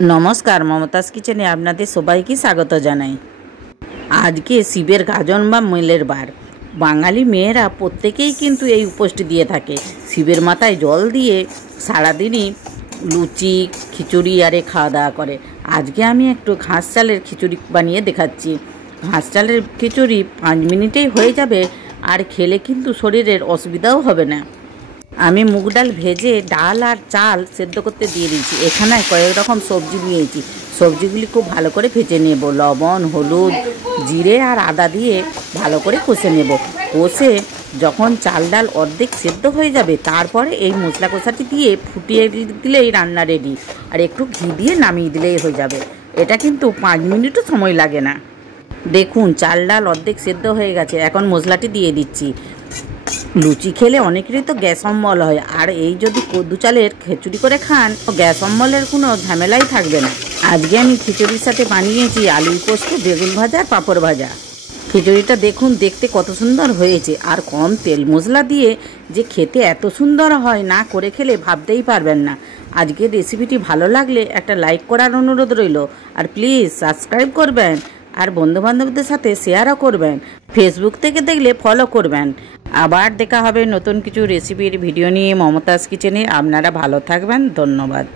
नमस्कार ममताज किचेने आपनादेर सबाइके स्वागत जानाई। आज के शिवेर गाजन बा मेलेर बार बांगाली मेয়েরা প্রত্যেকেই কিন্তু এই উপোসটি দিয়ে থাকে। শিবের মাথায় জল দিয়ে সারাদিনই লুচি খিচুড়ি আরে খাওয়া দাওয়া করে। আজকে আমি একটু ঘাস চালের খিচুড়ি বানিয়ে দেখাচ্ছি। ঘাস চালের খিচুড়ি 5 মিনিটেই হয়ে যাবে আর খেলে কিন্তু শরীরের অসুবিধাও হবে না। আমি মুগ ডাল ভেজে ডাল আর চাল সেদ্ধ করতে দিয়ে দিয়েছি। এখানে কয়েক রকম সবজি নিয়েছি, সবজিগুলি খুব ভালো করে ভেজে নেব। লবণ হলুদ জিরে আর আদা দিয়ে ভালো করে কষে নেব। কষে যখন চাল ডাল অর্ধেক সেদ্ধ হয়ে যাবে তারপরে এই মশলা কষাটি দিয়ে ফুটিয়ে দিলেই রান্না রেডি। আর একটু ঘি দিয়ে নামিয়ে দিলেই হয়ে যাবে। এটা কিন্তু 5 মিনিটও সময় লাগে না। দেখুন চাল ডাল অর্ধেক সেদ্ধ হয়ে গেছে। এখন মশলাটি দিয়ে দিচ্ছি। লুচি খেলে অনেকেরই তো গ্যাস অম্বল হয়, আর এই যদি কদ্দু চালের খিচুড়ি করে খান তো গ্যাস অম্বলের কোনো ঝামেলাই থাকবে না। আজকে আমি খিচুড়ির সাথে বানিয়েছি আলু পোস্ত, বেগুন ভাজা আর পাঁপড় ভাজা। খিচুড়িটা দেখুন দেখতে কত সুন্দর হয়েছে, আর কম তেল মশলা দিয়ে যে খেতে এত সুন্দর হয় না করে খেলে ভাবতেই পারবেন না। আজকের রেসিপিটি ভালো লাগলে একটা লাইক করার অনুরোধ রইল, আর প্লিজ সাবস্ক্রাইব করবেন আর বন্ধুবান্ধবদের সাথে শেয়ারও করবেন। ফেসবুক থেকে দেখলে ফলো করবেন। আবার দেখা হবে নতুন কিছু রেসিপির ভিডিও নিয়ে মমতাজ কিচেনে। আপনারা ভালো থাকবেন, ধন্যবাদ।